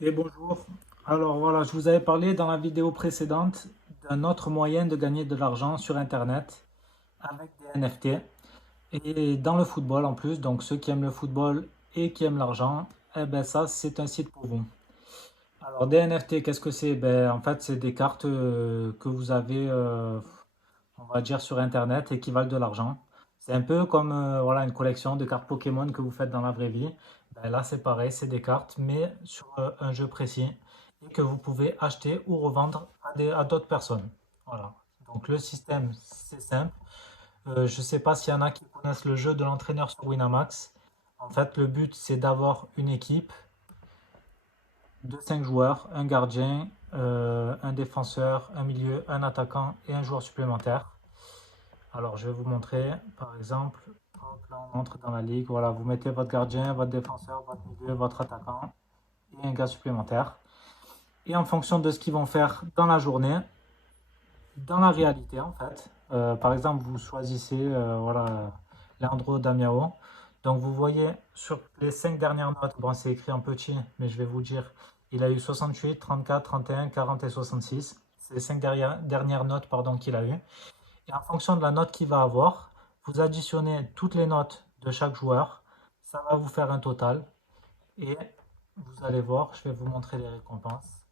Et bonjour. Alors voilà, je vous avais parlé dans la vidéo précédente d'un autre moyen de gagner de l'argent sur Internet avec des NFT. Et dans le football en plus, donc ceux qui aiment le football et qui aiment l'argent, eh ben ça c'est un site pour vous. Alors des NFT, qu'est-ce que c'est? Ben en fait c'est des cartes que vous avez, on va dire sur Internet et qui valent de l'argent. C'est un peu comme voilà une collection de cartes Pokémon que vous faites dans la vraie vie. Ben là c'est pareil, c'est des cartes mais sur un jeu précis et que vous pouvez acheter ou revendre à d'autres personnes. Voilà. Donc le système c'est simple. Je ne sais pas s'il y en a qui connaissent le jeu de l'entraîneur sur Winamax. En fait, le but, c'est d'avoir une équipe de 5 joueurs, un gardien, un défenseur, un milieu, un attaquant et un joueur supplémentaire. Alors, je vais vous montrer, par exemple, hop, là, on entre dans la ligue. Voilà, vous mettez votre gardien, votre défenseur, votre milieu, votre attaquant et un gars supplémentaire. Et en fonction de ce qu'ils vont faire dans la journée, dans la réalité, en fait. Par exemple, vous choisissez voilà, Leandro Damiao. Donc, vous voyez sur les 5 dernières notes, bon, c'est écrit en petit, mais je vais vous dire, il a eu 68, 34, 31, 40 et 66. C'est les 5 dernières notes pardon, qu'il a eu. Et en fonction de la note qu'il va avoir, vous additionnez toutes les notes de chaque joueur. Ça va vous faire un total. Et vous allez voir, je vais vous montrer les récompenses.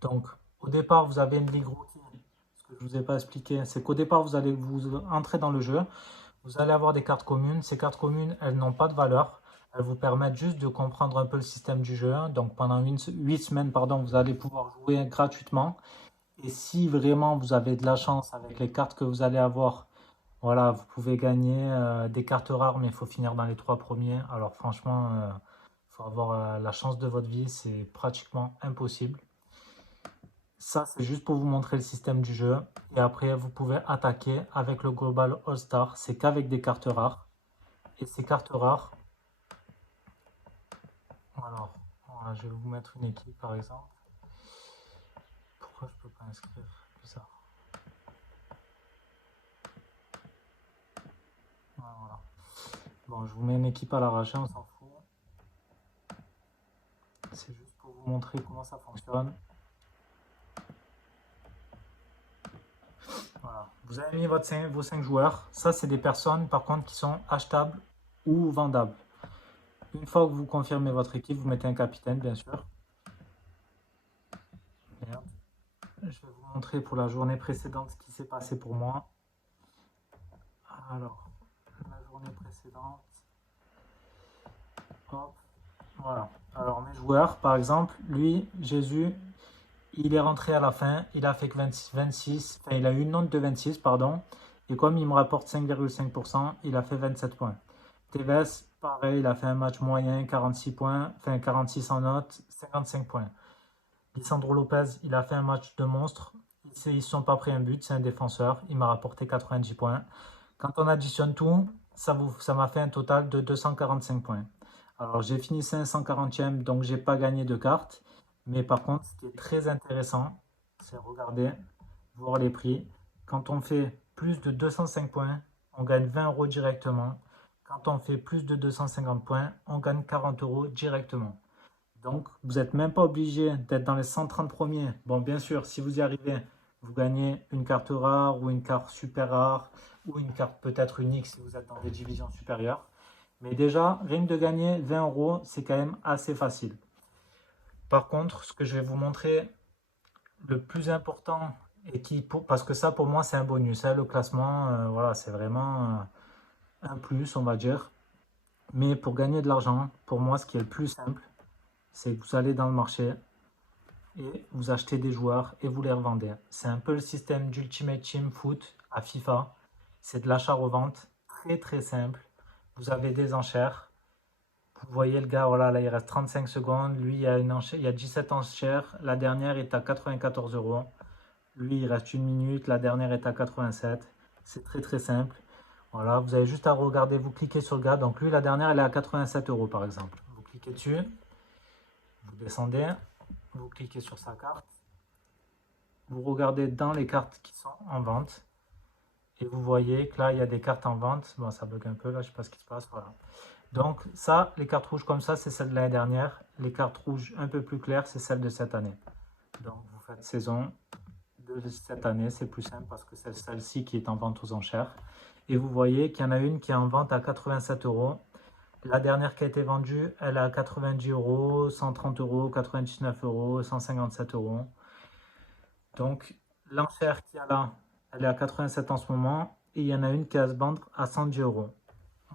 Donc, au départ, vous avez une ligue rookie. Ce que je ne vous ai pas expliqué, c'est qu'au départ, vous allez vous entrer dans le jeu. Vous allez avoir des cartes communes. Ces cartes communes, elles n'ont pas de valeur. Elles vous permettent juste de comprendre un peu le système du jeu. Donc, pendant 8 semaines, pardon, vous allez pouvoir jouer gratuitement. Et si vraiment vous avez de la chance avec les cartes que vous allez avoir, voilà, vous pouvez gagner des cartes rares, mais il faut finir dans les 3 premiers. Alors franchement, il faut avoir la chance de votre vie, c'est pratiquement impossible. Ça, c'est juste pour vous montrer le système du jeu. Et après, vous pouvez attaquer avec le Global All-Star. C'est qu'avec des cartes rares. Et ces cartes rares, alors, voilà, je vais vous mettre une équipe par exemple. Pourquoi je ne peux pas inscrire? Bizarre. Voilà. Bon, je vous mets une équipe à l'arraché, on s'en fout. C'est juste pour vous montrer comment ça fonctionne. Voilà. Vous avez mis vos 5 joueurs. Ça, c'est des personnes, par contre, qui sont achetables ou vendables. Une fois que vous confirmez votre équipe, vous mettez un capitaine, bien sûr. Merde. Je vais vous montrer pour la journée précédente ce qui s'est passé pour moi. Alors, la journée précédente. Hop, voilà. Alors, mes joueurs, par exemple, lui, Jésus, il est rentré à la fin. Il a fait que 26, enfin, il a eu une note de 26, pardon. Et comme il me rapporte 5,5%, il a fait 27 points. Tevez, pareil, il a fait un match moyen, 46 points, enfin 46 en note, 55 points. Lisandro Lopez, il a fait un match de monstre. Ils ne sont pas pris un but, c'est un défenseur. Il m'a rapporté 90 points. Quand on additionne tout, ça m'a fait un total de 245 points. Alors j'ai fini 540e, donc j'ai pas gagné de carte. Mais par contre, ce qui est très intéressant, c'est regarder, voir les prix. Quand on fait plus de 205 points, on gagne 20 euros directement. Quand on fait plus de 250 points, on gagne 40 euros directement. Donc, vous n'êtes même pas obligé d'être dans les 130 premiers. Bon, bien sûr, si vous y arrivez, vous gagnez une carte rare ou une carte super rare ou une carte peut-être unique si vous êtes dans des divisions supérieures. Mais déjà, rien que de gagner 20 euros, c'est quand même assez facile. Par contre, ce que je vais vous montrer, le plus important, parce que ça pour moi c'est un bonus, hein, le classement, voilà, c'est vraiment un plus, on va dire. Mais pour gagner de l'argent, pour moi, ce qui est le plus simple, c'est que vous allez dans le marché, et vous achetez des joueurs et vous les revendez. C'est un peu le système d'Ultimate Team Foot à FIFA. C'est de l'achat-revente très très simple. Vous avez des enchères. Vous voyez le gars, voilà, là il reste 35 secondes. Lui, il y a 17 enchères. La dernière est à 94 euros. Lui, il reste une minute. La dernière est à 87. C'est très très simple. Voilà, vous avez juste à regarder, vous cliquez sur le gars. Donc lui, la dernière, elle est à 87 euros par exemple. Vous cliquez dessus, vous descendez, vous cliquez sur sa carte. Vous regardez dans les cartes qui sont en vente et vous voyez que là il y a des cartes en vente. Bon, ça bug un peu là, je sais pas ce qui se passe. Voilà. Donc ça, les cartes rouges comme ça, c'est celles de l'année dernière. Les cartes rouges un peu plus claires, c'est celles de cette année. Donc vous faites saison de cette année, c'est plus simple parce que c'est celle-ci qui est en vente aux enchères. Et vous voyez qu'il y en a une qui est en vente à 87 euros. La dernière qui a été vendue, elle est à 90 euros, 130 euros, 99 euros, 157 euros. Donc l'enchère qu'il y a là, elle est à 87 en ce moment. Et il y en a une qui va se vendre à 110 euros.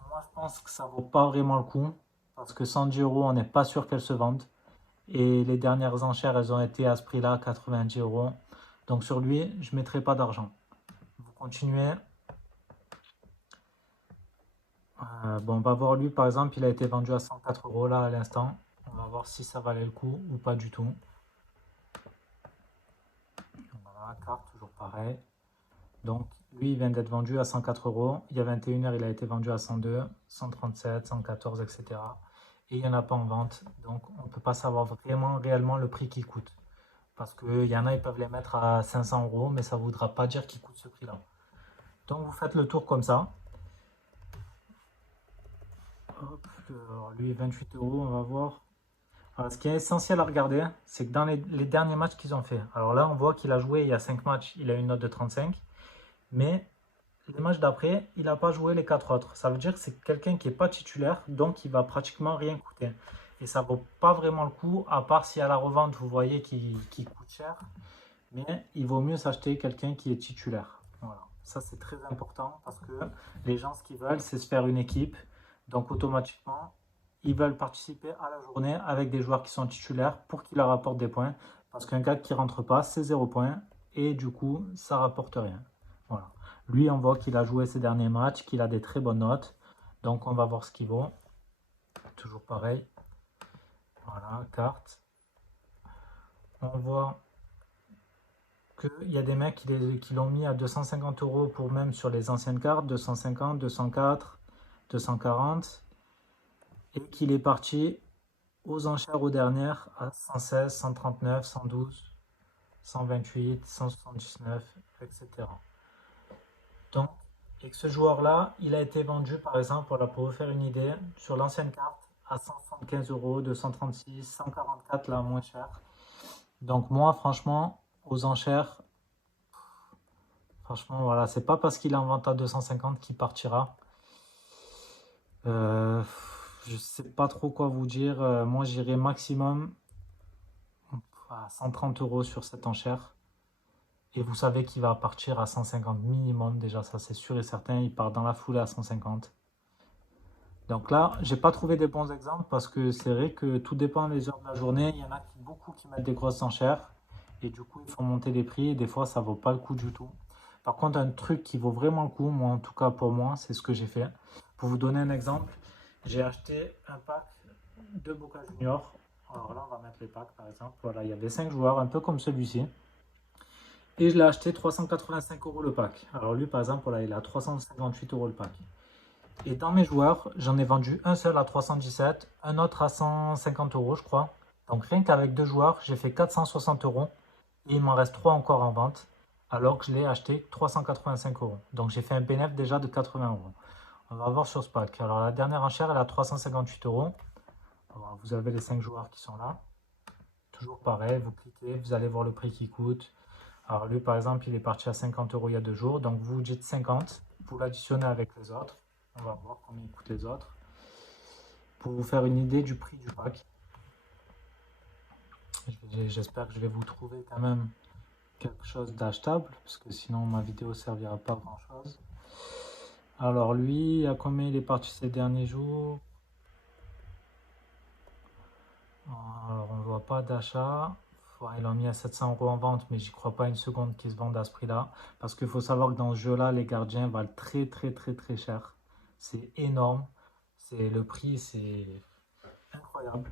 Moi, je pense que ça vaut pas vraiment le coup parce que 110 euros, on n'est pas sûr qu'elles se vendent. Et les dernières enchères, elles ont été à ce prix-là, 90 euros. Donc sur lui, je ne mettrai pas d'argent. Vous continuez. Bon, on va voir lui, par exemple, il a été vendu à 104 euros là à l'instant. On va voir si ça valait le coup ou pas du tout. Voilà, carte, toujours pareil. Donc lui, il vient d'être vendu à 104 euros. Il y a 21 heures, il a été vendu à 102, 137, 114, etc. Et il n'y en a pas en vente. Donc on ne peut pas savoir vraiment, réellement le prix qu'il coûte. Parce qu'il y en a, ils peuvent les mettre à 500 euros, mais ça ne voudra pas dire qu'ils coûtent ce prix-là. Donc vous faites le tour comme ça. Hop, alors lui, 28 euros, on va voir. Alors, ce qui est essentiel à regarder, c'est que dans les derniers matchs qu'ils ont fait, alors là, on voit qu'il a joué il y a 5 matchs, il a une note de 35, mais les matchs d'après, il n'a pas joué les 4 autres. Ça veut dire que c'est quelqu'un qui n'est pas titulaire, donc il va pratiquement rien coûter. Et ça ne vaut pas vraiment le coup, à part si à la revente, vous voyez qu'il coûte cher. Mais il vaut mieux s'acheter quelqu'un qui est titulaire. Voilà. Ça, c'est très important parce que les gens, ce qu'ils veulent, c'est se faire une équipe. Donc, automatiquement, ils veulent participer à la journée avec des joueurs qui sont titulaires pour qu'ils leur apportent des points. Parce qu'un gars qui rentre pas, c'est 0 points. Et du coup, ça rapporte rien. Voilà. Lui, on voit qu'il a joué ses derniers matchs, qu'il a des très bonnes notes. Donc, on va voir ce qu'il vaut. Toujours pareil. Voilà, carte. On voit qu'il y a des mecs qui l'ont mis à 250 euros pour même sur les anciennes cartes, 250, 204, 240, et qu'il est parti aux enchères aux dernières à 116, 139, 112, 128, 179, etc. Donc, et que ce joueur-là, il a été vendu, par exemple, voilà, pour vous faire une idée, sur l'ancienne carte à 175 euros, 236, 144, la moins chère. Donc moi, franchement, aux enchères, franchement, voilà, c'est pas parce qu'il est en vente à 250 qu'il partira. Euh, je sais pas trop quoi vous dire. Moi, j'irai maximum à 130 euros sur cette enchère. Et vous savez qu'il va partir à 150 minimum. Déjà, ça c'est sûr et certain. Il part dans la foulée à 150. Donc là, j'ai pas trouvé des bons exemples parce que c'est vrai que tout dépend des heures de la journée. Il y en a beaucoup qui mettent des grosses enchères. Et du coup, ils font monter les prix. Et des fois, ça vaut pas le coup du tout. Par contre, un truc qui vaut vraiment le coup, moi en tout cas pour moi, c'est ce que j'ai fait. Pour vous donner un exemple, j'ai acheté un pack de Boca Junior. Alors là, on va mettre les packs par exemple. Voilà, il y avait 5 joueurs, un peu comme celui-ci. Et je l'ai acheté 385 euros le pack. Alors lui, par exemple, voilà, il a 358 euros le pack. Et dans mes joueurs, j'en ai vendu un seul à 317, un autre à 150 euros, je crois. Donc rien qu'avec deux joueurs, j'ai fait 460 euros. Et il m'en reste trois encore en vente, alors que je l'ai acheté 385 euros. Donc j'ai fait un bénéfice déjà de 80 euros. On va voir sur ce pack. Alors la dernière enchère, elle est à 358 euros. Alors, vous avez les 5 joueurs qui sont là. Toujours pareil, vous cliquez, vous allez voir le prix qui coûte. Alors lui, par exemple, il est parti à 50 euros il y a 2 jours. Donc vous dites 50, vous l'additionnez avec les autres. On va voir combien ils coûtent les autres. Pour vous faire une idée du prix du pack. J'espère que je vais vous trouver quand même quelque chose d'achetable, parce que sinon ma vidéo servira pas à grand chose. Alors lui, à combien il est parti ces derniers jours? Alors on ne voit pas d'achat. Ils l'ont mis à 700 euros en vente, mais j'y crois pas une seconde qu'ils se vendent à ce prix-là. Parce qu'il faut savoir que dans ce jeu-là, les gardiens valent très très très très cher. C'est énorme. C'est le prix, c'est incroyable.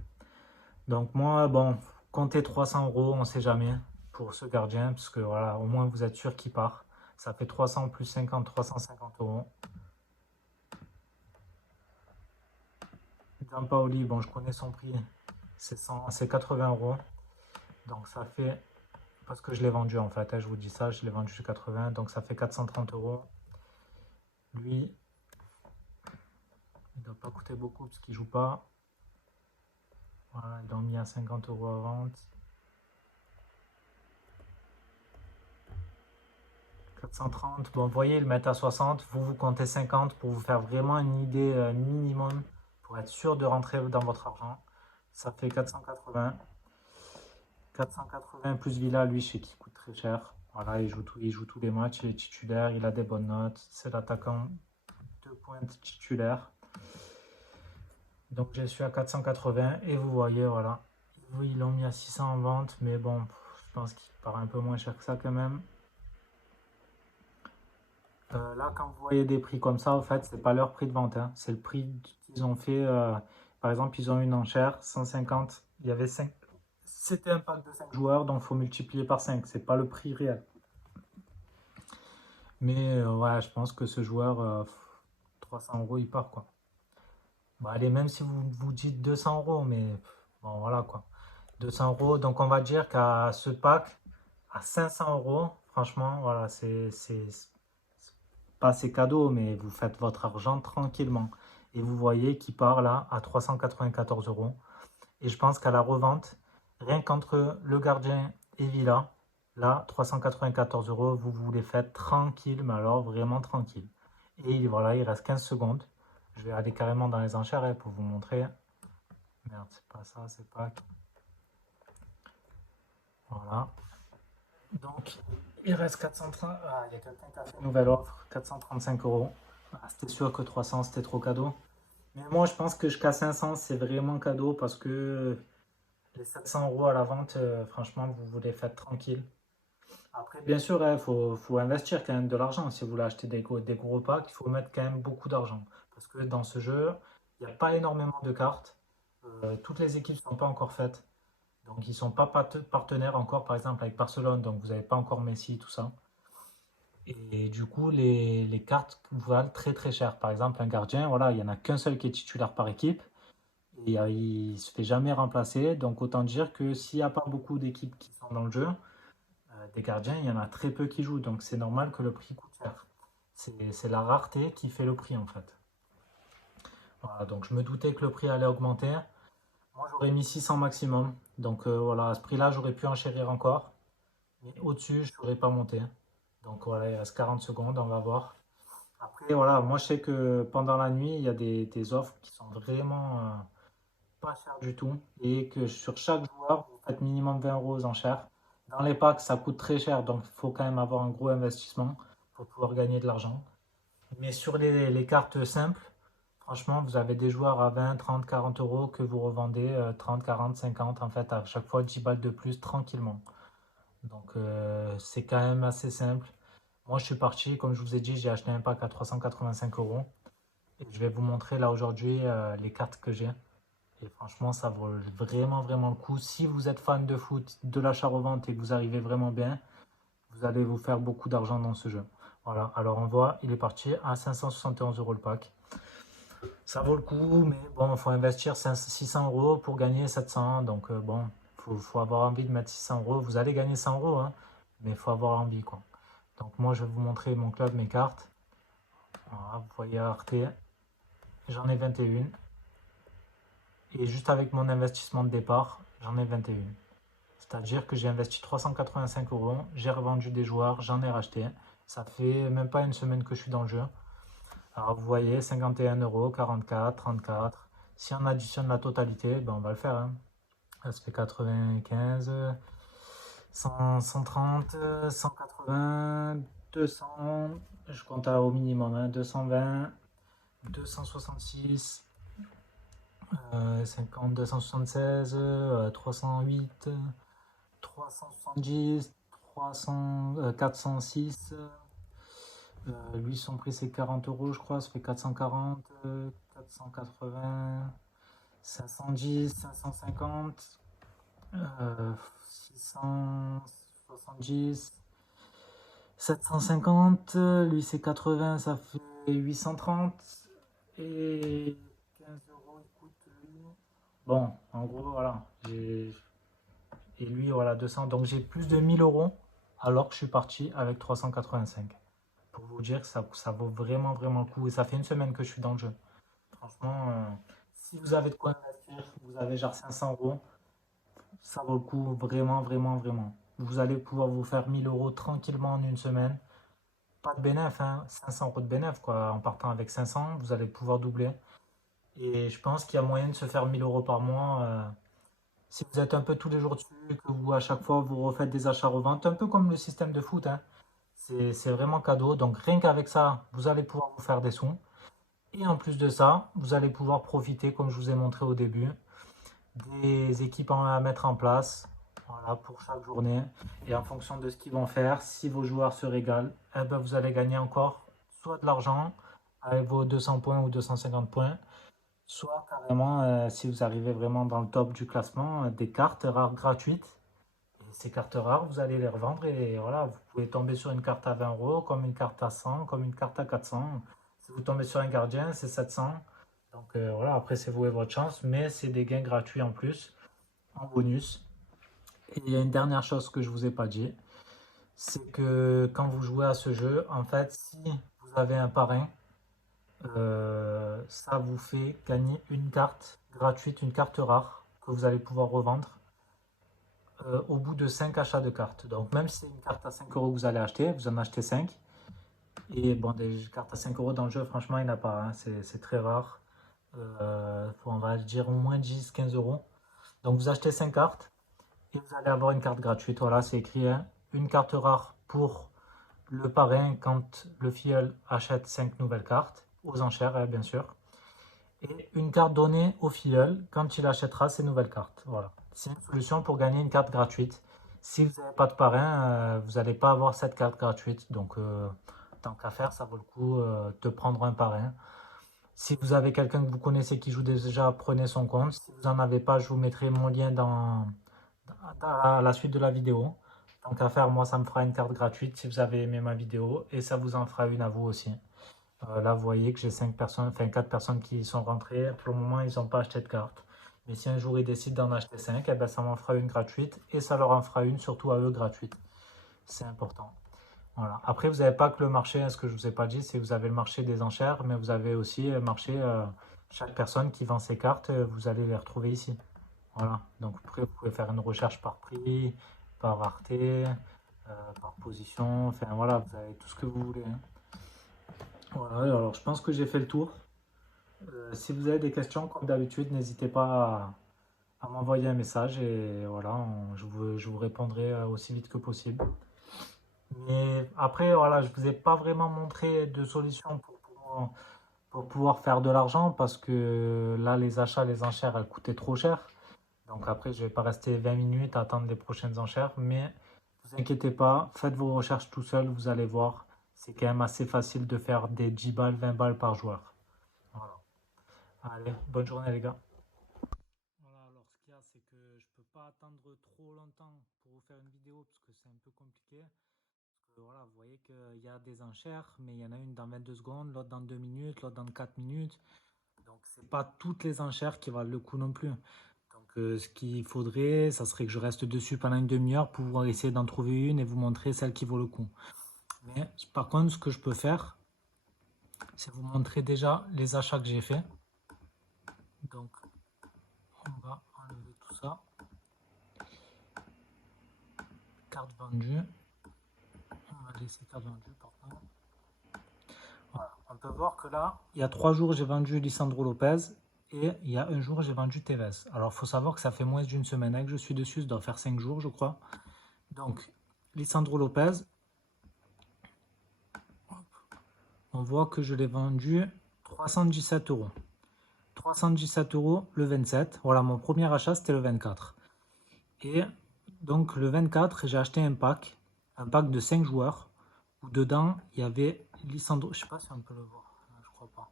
Donc moi, bon, comptez 300 euros, on ne sait jamais pour ce gardien, parce que voilà, au moins vous êtes sûr qu'il part. Ça fait 300 plus 50, 350 euros. Gianpaoli, bon, je connais son prix, c'est 80 euros. Donc ça fait, parce que je l'ai vendu en fait, hein, je vous dis ça, je l'ai vendu chez 80, donc ça fait 430 euros. Lui, Il ne doit pas coûter beaucoup parce qu'il joue pas. Voilà, ils l'ont mis à 50 euros à vente. 430. Bon, vous voyez, le mettre à 60. Vous comptez 50 pour vous faire vraiment une idée minimum pour être sûr de rentrer dans votre argent. Ça fait 480. 480 plus Villa, lui, je sais qu'il coûte très cher. Voilà, il joue tous les matchs, il est titulaire, il a des bonnes notes. C'est l'attaquant de pointe titulaire. Donc je suis à 480 et vous voyez, voilà. Oui, ils l'ont mis à 600 en vente, mais bon, je pense qu'il paraît un peu moins cher que ça quand même. Là, quand vous voyez des prix comme ça, en fait, c'est pas leur prix de vente, hein. C'est le prix qu'ils ont fait. Par exemple, ils ont une enchère, 150. Il y avait 5. C'était un pack de 5 joueurs, donc il faut multiplier par 5. C'est pas le prix réel. Mais ouais, je pense que ce joueur, 300 euros, il part quoi. Bah, allez, même si vous vous dites 200 euros, mais bon, voilà quoi. 200 euros, donc on va dire qu'à ce pack, à 500 euros, franchement, voilà, pas c'est cadeau, mais vous faites votre argent tranquillement. Et vous voyez qu'il part là à 394 euros. Et je pense qu'à la revente, rien qu'entre le gardien et Villa, là, 394 euros, vous vous les faites tranquille, mais alors vraiment tranquille. Et voilà, il reste 15 secondes. Je vais aller carrément dans les enchères pour vous montrer. Merde, c'est pas ça, c'est pas. Voilà. Donc, il reste 430. Ah, il y a quelqu'un qui a fait une nouvelle offre, 435 euros. Ah, c'était sûr que 300 c'était trop cadeau. Mais moi, je pense que jusqu'à 500, c'est vraiment cadeau parce que les 700 euros à la vente, franchement, vous les faites tranquille. Après, bien sûr, il faut investir quand même de l'argent. Si vous voulez acheter des gros packs, il faut mettre quand même beaucoup d'argent. Parce que dans ce jeu, il n'y a pas énormément de cartes. Toutes les équipes ne sont pas encore faites. Donc, ils ne sont pas partenaires encore, par exemple, avec Barcelone. Donc, vous n'avez pas encore Messi, tout ça. Et du coup, les cartes valent très très cher. Par exemple, un gardien, voilà, il n'y en a qu'un seul qui est titulaire par équipe. Et il ne se fait jamais remplacer. Donc, autant dire que s'il n'y a pas beaucoup d'équipes qui sont dans le jeu, des gardiens, il y en a très peu qui jouent, donc c'est normal que le prix coûte cher. C'est la rareté qui fait le prix en fait. Voilà, donc je me doutais que le prix allait augmenter. Moi j'aurais mis 600 maximum, donc voilà, à ce prix-là j'aurais pu enchérir encore, mais au-dessus je ne pourrais pas monter. Donc voilà, il reste 40 secondes, on va voir. Après voilà, moi je sais que pendant la nuit il y a des offres qui sont vraiment pas chères du tout et que sur chaque joueur vous faites minimum 20 euros aux enchères. Dans les packs, ça coûte très cher, donc il faut quand même avoir un gros investissement pour pouvoir gagner de l'argent. Mais sur les cartes simples, franchement, vous avez des joueurs à 20, 30, 40 euros que vous revendez 30, 40, 50, en fait, à chaque fois 10 balles de plus tranquillement. Donc c'est quand même assez simple. Moi, je suis parti, comme je vous ai dit, j'ai acheté un pack à 385 euros. Et je vais vous montrer là aujourd'hui les cartes que j'ai. Et franchement, ça vaut vraiment, vraiment le coup. Si vous êtes fan de foot, de l'achat-revente et que vous arrivez vraiment bien, vous allez vous faire beaucoup d'argent dans ce jeu. Voilà, alors on voit, il est parti à 571 euros le pack. Ça vaut le coup, mais bon, il faut investir 600 euros pour gagner 700. Donc bon, faut avoir envie de mettre 600 euros. Vous allez gagner 100 euros, hein, mais il faut avoir envie, quoi. Donc moi, je vais vous montrer mon club, mes cartes. Voilà, vous voyez Arte, j'en ai 21. Et juste avec mon investissement de départ, j'en ai 21. C'est-à-dire que j'ai investi 385 euros, j'ai revendu des joueurs, j'en ai racheté. Ça fait même pas une semaine que je suis dans le jeu. Alors vous voyez, 51 euros, 44, 34. Si on additionne la totalité, ben on va le faire, hein. Ça se fait 95, 100, 130, 180, 200. Je compte au minimum, hein, 220, 266, 50, 276, 308, 370, 300, 406. Lui, son prix c'est 40 euros, je crois. Ça fait 440, 480, 510, 550, 670, 750. Lui, c'est 80, ça fait 830. Et 15 euros, écoute, lui. Bon, en gros, voilà. Et lui, voilà, 200. Donc j'ai plus de 1000 euros alors que je suis parti avec 385. Pour vous dire que ça vaut vraiment, vraiment le coup. Et ça fait une semaine que je suis dans le jeu. Franchement, si vous avez de quoi investir, vous avez genre 500 euros, ça vaut le coup vraiment, vraiment, vraiment. Vous allez pouvoir vous faire 1000 euros tranquillement en une semaine. Pas de bénéf, hein, 500 euros de bénéf, quoi. En partant avec 500, vous allez pouvoir doubler. Et je pense qu'il y a moyen de se faire 1000 euros par mois. Si vous êtes un peu tous les jours dessus, que vous, à chaque fois, vous refaites des achats-reventes, un peu comme le système de foot, hein. C'est vraiment cadeau. Donc rien qu'avec ça, vous allez pouvoir vous faire des sous. Et en plus de ça, vous allez pouvoir profiter, comme je vous ai montré au début, des équipements à mettre en place, voilà, pour chaque journée. Et en fonction de ce qu'ils vont faire, si vos joueurs se régalent, eh ben, vous allez gagner encore soit de l'argent avec vos 200 points ou 250 points, soit carrément, si vous arrivez vraiment dans le top du classement, des cartes rares gratuites. Et ces cartes rares, vous allez les revendre et voilà, vous pouvez tomber sur une carte à 20 euros, comme une carte à 100, comme une carte à 400. Si vous tombez sur un gardien, c'est 700. Donc voilà, après c'est vous et votre chance, mais c'est des gains gratuits en plus, en bonus. Et il y a une dernière chose que je vous ai pas dit, c'est que quand vous jouez à ce jeu, en fait, si vous avez un parrain, ça vous fait gagner une carte gratuite, une carte rare que vous allez pouvoir revendre au bout de 5 achats de cartes. Donc même si c'est une carte à 5 euros que vous allez acheter, vous en achetez 5. Et bon, des cartes à 5 euros dans le jeu, franchement, il n'y en a pas, hein, c'est très rare. On va dire au moins 10-15 euros. Donc vous achetez 5 cartes et vous allez avoir une carte gratuite. Voilà, c'est écrit, hein, une carte rare pour le parrain quand le filleul achète 5 nouvelles cartes, aux enchères, hein, bien sûr. Et une carte donnée au filleul quand il achètera ses nouvelles cartes. Voilà, c'est une solution pour gagner une carte gratuite. Si vous n'avez pas de parrain, vous n'allez pas avoir cette carte gratuite. Donc, tant qu'à faire, ça vaut le coup de prendre un parrain. Si vous avez quelqu'un que vous connaissez qui joue déjà, prenez son compte. Si vous n'en avez pas, je vous mettrai mon lien dans la suite de la vidéo. Tant qu'à faire, moi, ça me fera une carte gratuite si vous avez aimé ma vidéo et ça vous en fera une à vous aussi. Là, vous voyez que j'ai 5 personnes, enfin 4 personnes qui sont rentrées. Pour le moment, ils n'ont pas acheté de carte. Mais si un jour ils décident d'en acheter 5, eh ben, ça m'en fera une gratuite et ça leur en fera une surtout à eux gratuite. C'est important. Voilà. Après, vous n'avez pas que le marché, hein, ce que je ne vous ai pas dit, c'est que vous avez le marché des enchères, mais vous avez aussi le marché, chaque personne qui vend ses cartes, vous allez les retrouver ici. Voilà. Donc après, vous pouvez faire une recherche par prix, par rareté, par position, enfin voilà, vous avez tout ce que vous voulez, hein. Voilà, alors je pense que j'ai fait le tour. Si vous avez des questions, comme d'habitude, n'hésitez pas à m'envoyer un message et voilà, je vous répondrai aussi vite que possible. Mais après, voilà, je ne vous ai pas vraiment montré de solution pour pouvoir faire de l'argent parce que là, les achats, les enchères, elles coûtaient trop cher. Donc après, je ne vais pas rester 20 minutes à attendre les prochaines enchères, mais ne vous inquiétez pas, faites vos recherches tout seul, vous allez voir. C'est quand même assez facile de faire des 10 balles, 20 balles par joueur. Voilà. Allez, bonne journée les gars. Voilà, alors ce qu'il y a, c'est que je peux pas attendre trop longtemps pour vous faire une vidéo parce que c'est un peu compliqué. Parce que voilà, vous voyez qu'il y a des enchères, mais il y en a une dans 22 secondes, l'autre dans 2 minutes, l'autre dans 4 minutes. Donc c'est pas toutes les enchères qui valent le coup non plus. Donc ce qu'il faudrait, ça serait que je reste dessus pendant une demi-heure pour pouvoir essayer d'en trouver une et vous montrer celle qui vaut le coup. Mais par contre, ce que je peux faire, c'est vous montrer déjà les achats que j'ai fait. Donc on va enlever tout ça. Carte vendue. On va laisser carte vendue par contre. Voilà. On peut voir que là, il y a 3 jours, j'ai vendu Lisandro Lopez et il y a un jour, j'ai vendu Tevez. Alors, il faut savoir que ça fait moins d'une semaine que je suis dessus, ça doit faire 5 jours, je crois. Donc, Lisandro Lopez, on voit que je l'ai vendu 317 euros. 317 euros le 27. Voilà, mon premier achat, c'était le 24. Et donc, le 24, j'ai acheté un pack de 5 joueurs, où dedans, il y avait Lisandro, je ne sais pas si on peut le voir, je crois pas.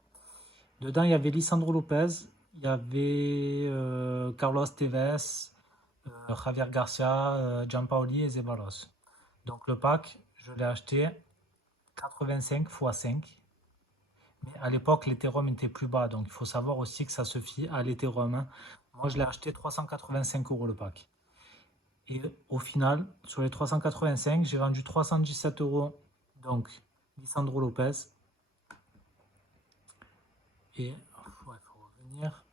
Dedans, il y avait Lisandro Lopez, il y avait Carlos Tevez, Javier Garcia, Gianpaoli et Zeballos. Donc le pack, je l'ai acheté 85 x 5. Mais à l'époque, l'Ethereum était plus bas. Donc il faut savoir aussi que ça se fie à l'Ethereum, hein. Moi, je l'ai acheté 385 euros le pack. Et au final, sur les 385, j'ai vendu 317 euros. Donc, Lisandro Lopez. Et finir.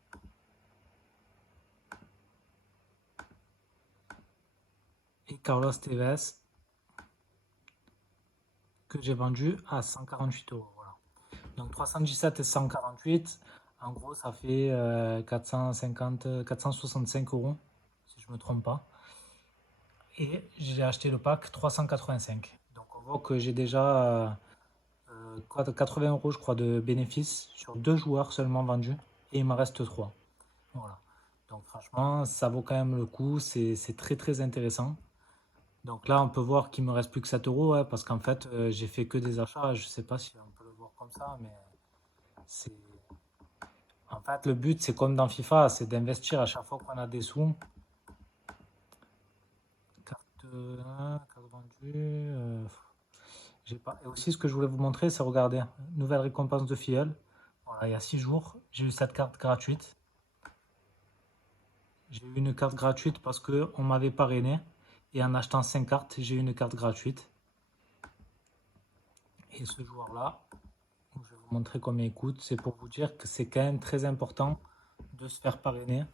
Et Carlos Tevez, que j'ai vendu à 148 euros. Voilà. Donc 317 et 148, en gros, ça fait 465 euros, si je ne me trompe pas. Et j'ai acheté le pack 385. Donc on voit que j'ai déjà 80 euros, je crois, de bénéfices sur 2 joueurs seulement vendus. Et il me reste 3. Voilà. Donc franchement, ça vaut quand même le coup. C'est très très intéressant. Donc là, on peut voir qu'il me reste plus que 7 euros, ouais, parce qu'en fait, j'ai fait que des achats. Je sais pas si on peut le voir comme ça, mais c'est... En fait, le but, c'est comme dans FIFA, c'est d'investir à chaque fois qu'on a des sous. Carte 1, carte vendue. J'ai pas... Et aussi, ce que je voulais vous montrer, c'est regarder. Nouvelle récompense de filleul. Voilà, il y a 6 jours, j'ai eu cette carte gratuite. J'ai eu une carte gratuite parce qu'on m'avait parrainé. Et en achetant 5 cartes, j'ai eu une carte gratuite. Et ce joueur-là, je vais vous montrer combien il coûte. C'est pour vous dire que c'est quand même très important de se faire parrainer.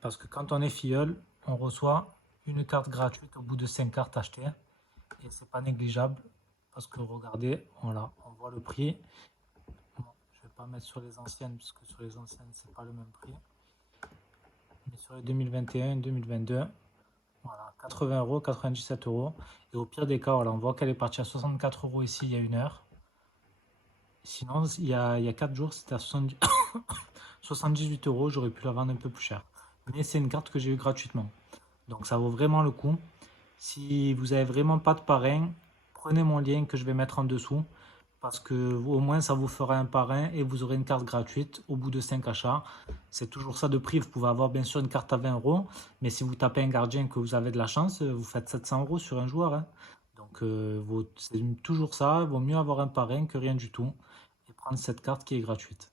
Parce que quand on est filleul, on reçoit une carte gratuite au bout de 5 cartes achetées. Et c'est pas négligeable. Parce que regardez, voilà, on voit le prix. Bon, je vais pas mettre sur les anciennes, parce que sur les anciennes, c'est pas le même prix. Mais sur les 2021 et 2022, voilà, 80 euros, 97 euros. Et au pire des cas, voilà, on voit qu'elle est partie à 64 euros ici il y a 1 heure. Sinon, il y a 4 jours, c'était à 78 euros. J'aurais pu la vendre un peu plus cher. Mais c'est une carte que j'ai eue gratuitement. Donc ça vaut vraiment le coup. Si vous n'avez vraiment pas de parrain, prenez mon lien que je vais mettre en dessous. Parce que au moins ça vous fera un parrain et vous aurez une carte gratuite au bout de 5 achats. C'est toujours ça de prix. Vous pouvez avoir bien sûr une carte à 20 euros. Mais si vous tapez un gardien que vous avez de la chance, vous faites 700 euros sur un joueur, hein. Donc c'est toujours ça. Il vaut mieux avoir un parrain que rien du tout. Et prendre cette carte qui est gratuite.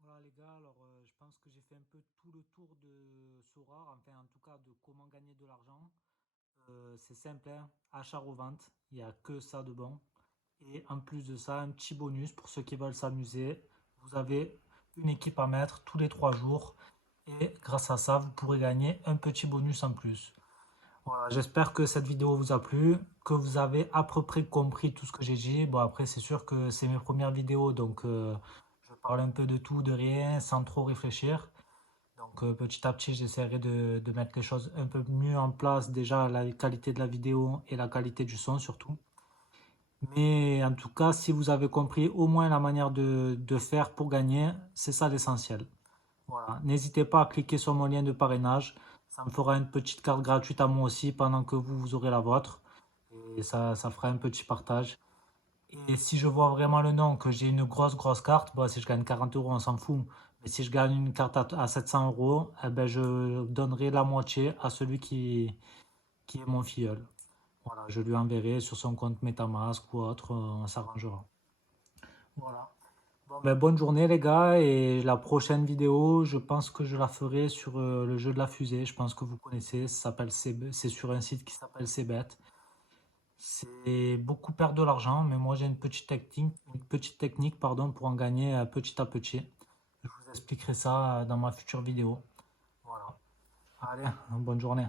Voilà les gars, alors je pense que j'ai fait un peu tout le tour de Sora, enfin en tout cas de comment gagner de l'argent. C'est simple, hein, achat-revente, il n'y a que ça de bon. Et en plus de ça, un petit bonus pour ceux qui veulent s'amuser. Vous avez une équipe à mettre tous les 3 jours. Et grâce à ça, vous pourrez gagner un petit bonus en plus. Voilà, j'espère que cette vidéo vous a plu, que vous avez à peu près compris tout ce que j'ai dit. Bon, après, c'est sûr que c'est mes premières vidéos, donc je parle un peu de tout, de rien, sans trop réfléchir. Donc petit à petit, j'essaierai de mettre les choses un peu mieux en place. Déjà, la qualité de la vidéo et la qualité du son surtout. Mais en tout cas, si vous avez compris au moins la manière de faire pour gagner, c'est ça l'essentiel. Voilà. N'hésitez pas à cliquer sur mon lien de parrainage. Ça me fera une petite carte gratuite à moi aussi pendant que vous aurez la vôtre. Et ça fera un petit partage. Et si je vois vraiment le nom, que j'ai une grosse carte, bon, si je gagne 40 euros, on s'en fout. Mais si je gagne une carte à 700 euros, eh ben, je donnerai la moitié à celui qui est mon filleul. Voilà, je lui enverrai sur son compte MetaMask ou autre, on s'arrangera. Voilà. Bon, ben, bonne journée les gars, et la prochaine vidéo, je pense que je la ferai sur le jeu de la fusée. Je pense que vous connaissez, c'est sur un site qui s'appelle Cbet. C'est beaucoup perdre de l'argent, mais moi j'ai une petite technique pardon, pour en gagner petit à petit. Je vous expliquerai ça dans ma future vidéo. Voilà. Allez, bonne journée.